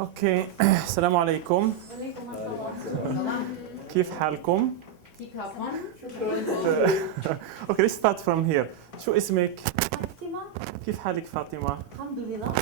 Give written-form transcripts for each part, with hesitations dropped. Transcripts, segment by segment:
اوكي السلام عليكم. وعليكم السلام. كيف حالكم؟ كيف حالكم؟ اوكي let's start from here. شو اسمك؟ فاطمة. كيف حالك فاطمة؟ الحمد لله.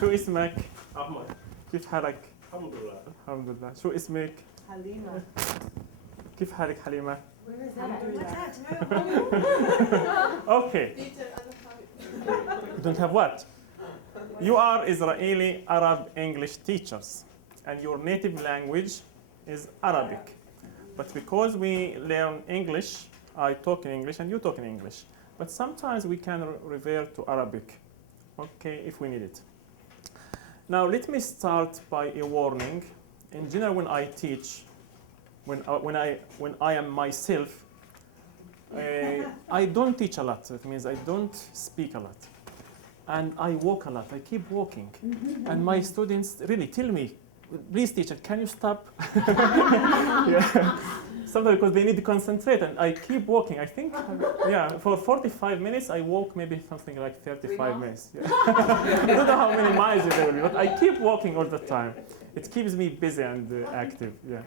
شو اسمك؟ أحمد. كيف حالك؟ الحمد لله. الحمد لله. شو اسمك؟ حليمة. كيف حالك حليمة؟ الحمد لله. Okay. You don't have what? You are Israeli Arab English teachers and your native language is Arabic. But because we learn English, I talk in English and you talk in English. But sometimes we can revert to Arabic, okay, if we need it. Now let me start by a warning. In general, when I teach, when I am myself, I don't teach a lot. That means I don't speak a lot. And I walk a lot. I keep walking. And my students really tell me, please teacher, can you stop? Yeah. Sometimes because they need to concentrate and I keep walking. I think, yeah, for 45 minutes I walk maybe something like 35 minutes. Yeah. I don't know how many miles it will be, but I keep walking all the time. It keeps me busy and active, yeah.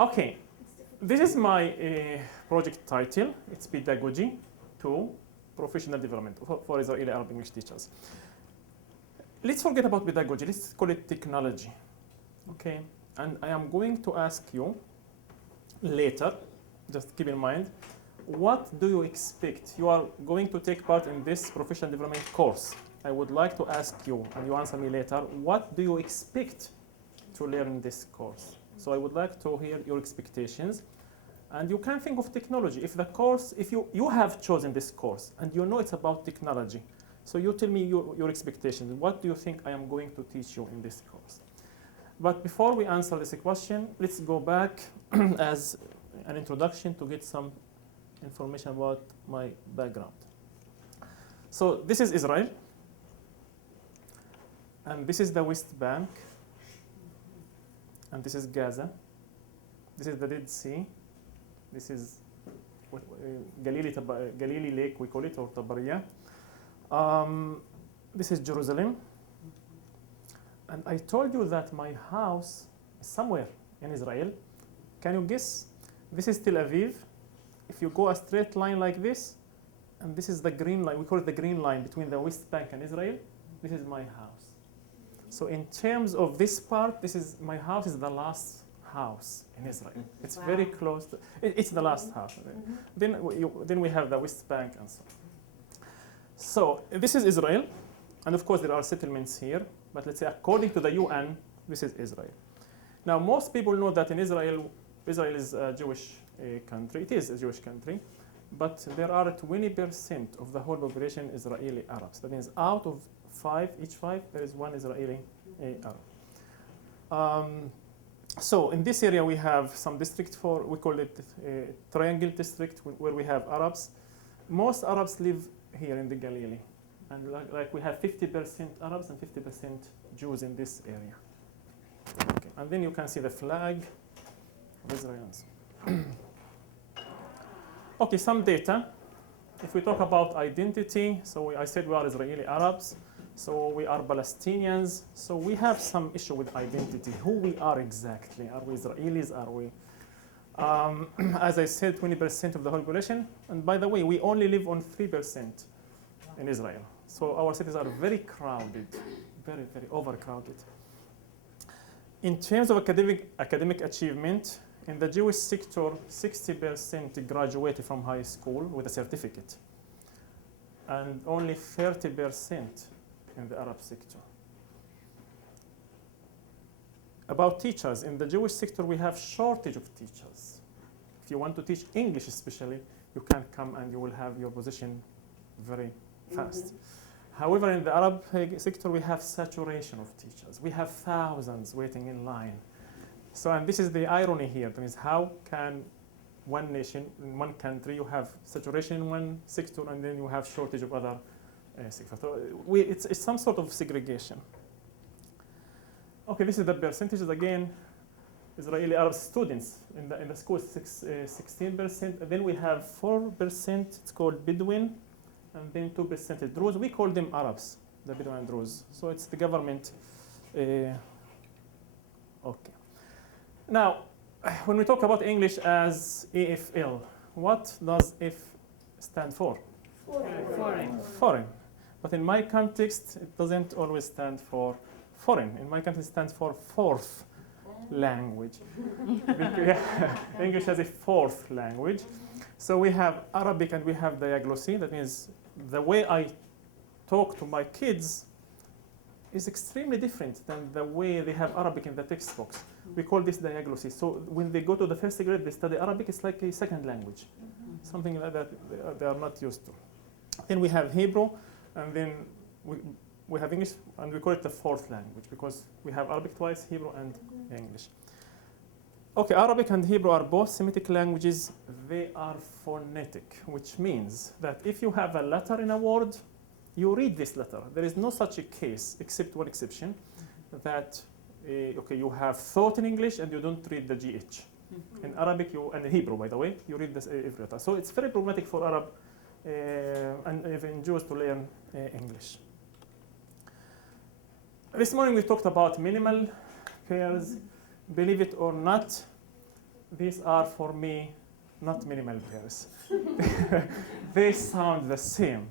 Okay, this is my project title. It's Pedagogy to Professional Development for Israeli Arab English Teachers. Let's forget about pedagogy, let's call it technology, okay? And I am going to ask you later, just keep in mind, what do you expect? You are going to take part in this professional development course. I would like to ask you, and you answer me later, what do you expect to learn in this course? So I would like to hear your expectations. And you can think of technology. If the course, if you have chosen this course and you know it's about technology, so you tell me your expectations. What do you think I am going to teach you in this course? But before we answer this question, let's go back as an introduction to get some information about my background. So this is Israel. And this is the West Bank. And this is Gaza. This is the Dead Sea. This is Galilee Lake, we call it, or Tabariya. This is Jerusalem. And I told you that my house is somewhere in Israel. Can you guess? This is Tel Aviv. If you go a straight line like this, and this is the green line, we call it the green line between the West Bank and Israel, this is my house. So in terms of this part, my house is the last house in Israel. It's very close to, it's the last house. Then we have the West Bank and so on. So this is Israel, and of course there are settlements here, but let's say according to the UN, this is Israel. Now most people know that in Israel is a Jewish country. It is a Jewish country, but there are 20% of the whole population Israeli Arabs. That means out of each five, there is one Israeli Arab. So in this area we have some district we call it Triangle District, where we have Arabs. Most Arabs live here in the Galilee. And like we have 50% Arabs and 50% Jews in this area. Okay. And then you can see the flag of Israelis. Okay, some data. If we talk about identity, so I said we are Israeli Arabs. So we are Palestinians. So we have some issue with identity. Who we are exactly? Are we Israelis? Are we? As I said, 20% of the whole population. And by the way, we only live on 3% in Israel. So our cities are very crowded, very, very overcrowded. In terms of academic achievement, in the Jewish sector, 60% graduated from high school with a certificate. And only 30% in the Arab sector. About teachers, in the Jewish sector we have shortage of teachers. If you want to teach English especially, you can come and you will have your position very fast. However, in the Arab sector we have saturation of teachers. We have thousands waiting in line. So, and this is the irony here. That means how can one nation, in one country, you have saturation in one sector and then you have shortage of other sectors. So it's some sort of segregation. Okay, this is the percentages again. Israeli Arab students in the school, 16%. And then we have 4%, it's called Bedouin, and then 2% Druze. We call them Arabs. the Bedouin and Druze. So it's the government. Okay. Now, when we talk about English as EFL, what does F stand for? Foreign. Foreign. But in my context, it doesn't always stand for foreign. In my context, it stands for fourth language. English has a fourth language. So we have Arabic and we have diaglossy. That means the way I talk to my kids is extremely different than the way they have Arabic in the textbooks. We call this diaglossy. So when they go to the first grade, they study Arabic. It's like a second language, something like that they are not used to. Then we have Hebrew, and then we have English, and we call it the fourth language because we have Arabic twice, Hebrew and English. Okay, Arabic and Hebrew are both Semitic languages. They are phonetic, which means that if you have a letter in a word, you read this letter. There is no such a case, except one exception, that okay, you have thought in English and you don't read the GH. In Arabic, and in Hebrew, by the way, you read this every letter. So it's very problematic for Arab and even Jews to learn English. This morning we talked about minimal pairs. Believe it or not, these are for me not minimal pairs. They sound the same.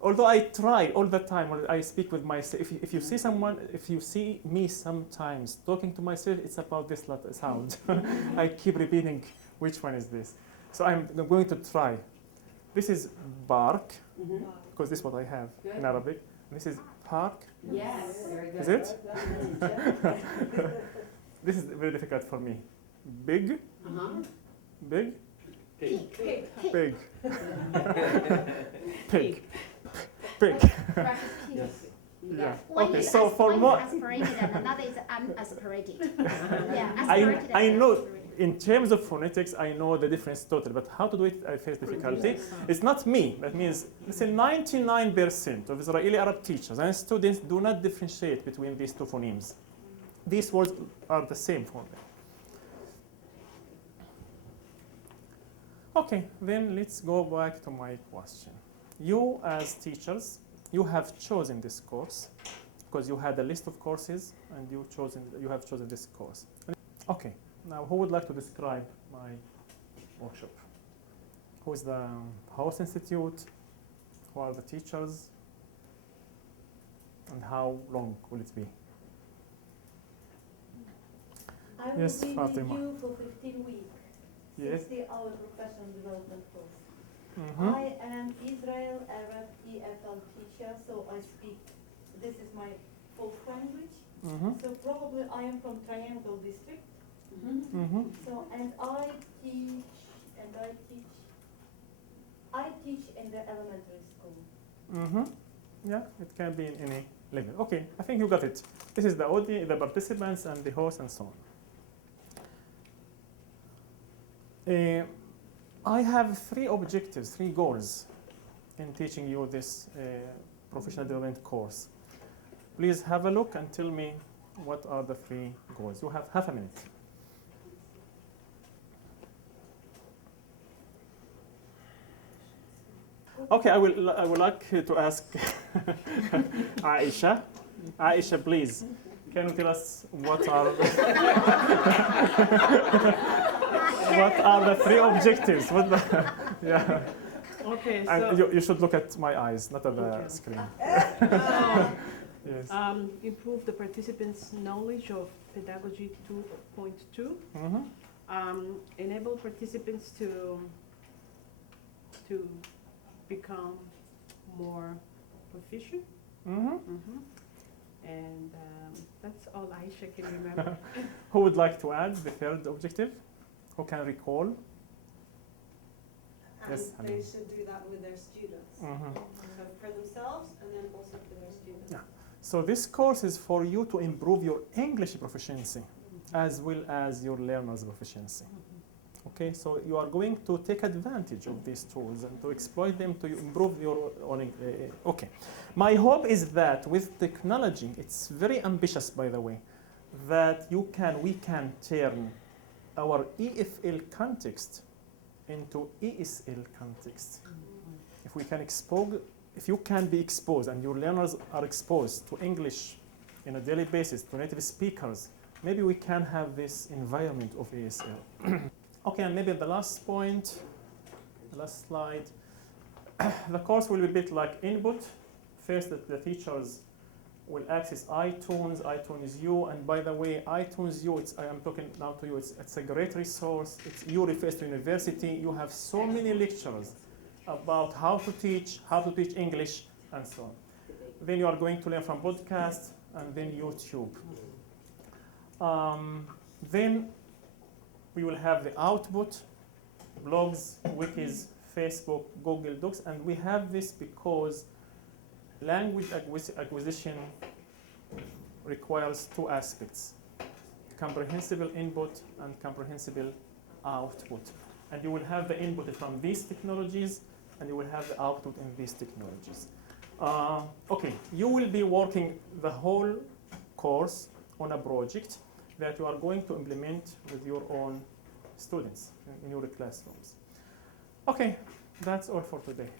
Although I try all the time, when I speak with myself, if you see someone, if you see me sometimes talking to myself, it's about this sound. I keep repeating, which one is this? So I'm going to try. This is bark, because this is what I have in Arabic. This is park. Yes. Very good. Is it? This is very difficult for me. Big, big, Pig. big, pig, pig. Yeah. One Okay, is so for more, aspirated and another is unaspirated. Yeah, I aspirated. know in terms of phonetics, I know the difference totally, but how to do it, I face difficulty. It's not me. That means, let's say 99% of Israeli Arab teachers and students do not differentiate between these two phonemes. These words are the same for them. Okay, then let's go back to my question. You as teachers, you have chosen this course because you had a list of courses and you have chosen this course. Okay, now who would like to describe my workshop? Who is the host institute? Who are the teachers? And how long will it be? I will Yes, be with Fatima. you for 15 weeks, Yes. 60-hour professional development course. Mhm. I am Israel Arab EFL teacher, so I speak, this is my fourth language. Mhm. So probably I am from Triangle District. Mhm. So, and I teach in the elementary school. Mhm. Yeah, it can be in any level. Okay, I think you got it. This is the audience, the participants, and the host, and so on. I have three objectives, three goals in teaching you this professional development course. Please have a look and tell me what are the three goals. You have half a minute. Okay, I would like to ask Aisha. Aisha, please, can you tell us what are what are the three objectives? Yeah. Okay, And so you should look at my eyes, not at the Okay. screen. Yes. improve the participants' knowledge of pedagogy 2.2. Mhm. Enable participants to become more proficient. Mhm. And that's all Aisha can remember. Who would like to add the third objective? Who can recall? Yes, And they should do that with their students. Mhm. So for themselves and then also for their students. Yeah. So this course is for you to improve your English proficiency as well as your learners' proficiency. Okay, so you are going to take advantage of these tools and to exploit them to improve your own. Okay, my hope is that with technology, it's very ambitious, by the way, that we can turn our EFL context into ESL context. If we can if you can be exposed and your learners are exposed to English on a daily basis, to native speakers, maybe we can have this environment of ASL. Okay, and maybe the last point, the last slide. The course will be a bit like input. First, the teachers will access iTunes U, and by the way, iTunes U, I am talking now to you, it's a great resource. U refers to university. You have so many lectures about how to teach English, and so on. Then you are going to learn from podcasts, and then YouTube. Then we will have the output, blogs, wikis, Facebook, Google Docs, and we have this because language acquisition requires two aspects: comprehensible input and comprehensible output. And you will have the input from these technologies, and you will have the output in these technologies. Okay, you will be working the whole course on a project that you are going to implement with your own students in your classrooms. Okay, that's all for today.